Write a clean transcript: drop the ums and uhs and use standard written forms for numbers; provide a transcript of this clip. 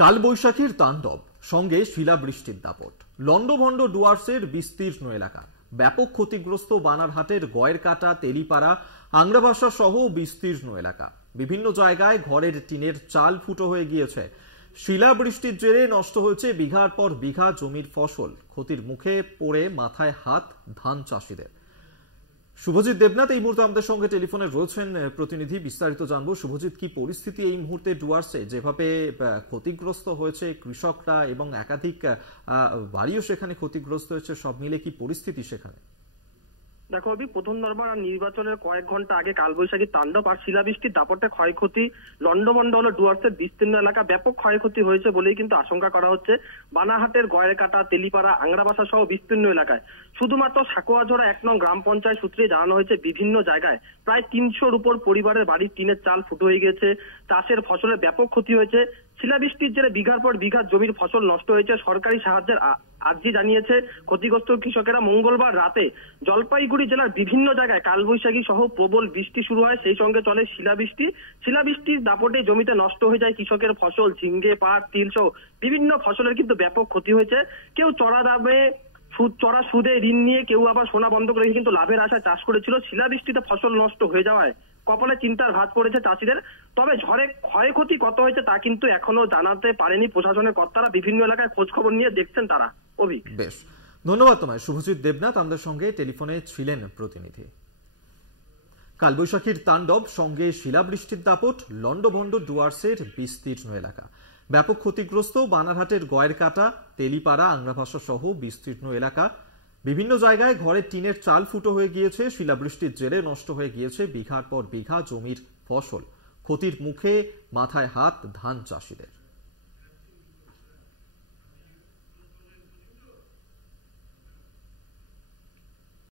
কালবৈশাখীর তাণ্ডব, সঙ্গে শিলাবৃষ্টির দাপট। লন্ডভন্ড ডুয়ার্সের বিস্তীর্ণ এলাকা, ব্যাপক ক্ষতিগ্রস্ত বানারহাটের গয়েরকাটা, তেলিপাড়া, আংরাভাষা সহ বিস্তীর্ণ এলাকা। বিভিন্ন জায়গায় ঘরের টিনের চাল ফুটো হয়ে গিয়েছে। শিলাবৃষ্টির জেরে নষ্ট হয়েছে বিঘার পর বিঘা জমির ফসল। ক্ষতির মুখে পড়ে মাথায় হাত ধান চাষিদের। শুভজিৎ দেবনাথ এই মুহূর্তে আমাদের সঙ্গে টেলিফোনে রয়েছেন প্রতিনিধি, বিস্তারিত জানবো। শুভজিৎ, কি পরিস্থিতি এই মুহূর্তে ডুয়ার্সে? যেভাবে ক্ষতিগ্রস্ত হয়েছে কৃষকরা এবং একাধিক বাড়িও সেখানে ক্ষতিগ্রস্ত হয়েছে, সব মিলে কি পরিস্থিতি সেখানে? দেখো প্রথম দরবার আর নির্বাচনের কয়েক ঘন্টা আগে কালবৈশাখী তাণ্ডব আর শিলাবৃষ্টির দাপটে ক্ষয়ক্ষতি লন্ডভন্ড হলো ডুয়ার্সের বিস্তীর্ণ এলাকা। ব্যাপক ক্ষয়ক্ষতি হয়েছে বলেই কিন্তু আশঙ্কা করা হচ্ছে। বানারহাটের গয়েরকাটা, তেলিপাড়া, আংরাভাষা সহ বিস্তীর্ণ এলাকায় শুধুমাত্র সাকুয়াঝোড়া 1 নং গ্রাম পঞ্চায়েত সূত্রে জানানো হয়েছে বিভিন্ন জায়গায় প্রায় 300-র উপর পরিবারের বাড়ির টিনের চাল ফুটো হয়ে গিয়েছে। চাষের ফসলের ব্যাপক ক্ষতি হয়েছে। শিলাবৃষ্টির জেরে বিঘার পর বিঘা জমির ফসল নষ্ট হয়েছে। সরকারি সাহায্যের আর্জি জানিয়েছে ক্ষতিগ্রস্ত কৃষকেরা। মঙ্গলবার রাতে জলপাইগুড়ি জেলার বিভিন্ন জায়গায় কালবৈশাখী সহ প্রবল বৃষ্টি শুরু হয়, সেই সঙ্গে চলে শিলাবৃষ্টি। শিলাবৃষ্টির দাপটে জমিতে নষ্ট হয়ে যায় কৃষকের ফসল, ঝিঙ্গে, পাট, তিল সহ বিভিন্ন ফসলের কিন্তু ব্যাপক ক্ষতি হয়েছে। কেউ চড়া দামে চড়া সুদে ঋণ নিয়ে, কেউ আবার সোনা বন্ধক রেখে কিন্তু লাভের আশায় চাষ করেছিল। শিলাবৃষ্টিতে ফসল নষ্ট হয়ে যাওয়ায় কপালে চিন্তার ভাঁজ পড়েছে চাষিদের। তবে ঝড়ে ক্ষয়ক্ষতি কত হয়েছে তা কিন্তু এখনো জানাতে পারেনি প্রশাসনের কর্তারা। বিভিন্ন এলাকায় খোঁজ খবর নিয়ে দেখছেন তারা। বেশ, ধন্যবাদ তোমায় শুভজিৎ দেবনাথ, আমাদের সঙ্গে টেলিফোনে ছিলেন প্রতিনিধি। কালবৈশাখীর তাণ্ডব, সঙ্গে শিলাবৃষ্টির দাপট, লন্ডভন্ড ডুয়ার্সের বিস্তীর্ণ এলাকা। ব্যাপক ক্ষতিগ্রস্ত বানারহাটের গয়েরকাটা, তেলিপাড়া, আংরাভাষা সহ বিস্তীর্ণ এলাকা। বিভিন্ন জায়গায় ঘরের টিনের চাল ফুটো হয়ে গিয়েছে। শিলাবৃষ্টির জেরে নষ্ট হয়ে গিয়েছে বিঘার পর বিঘা জমির ফসল। ক্ষতির মুখে মাথায় হাত ধান চাষিদের।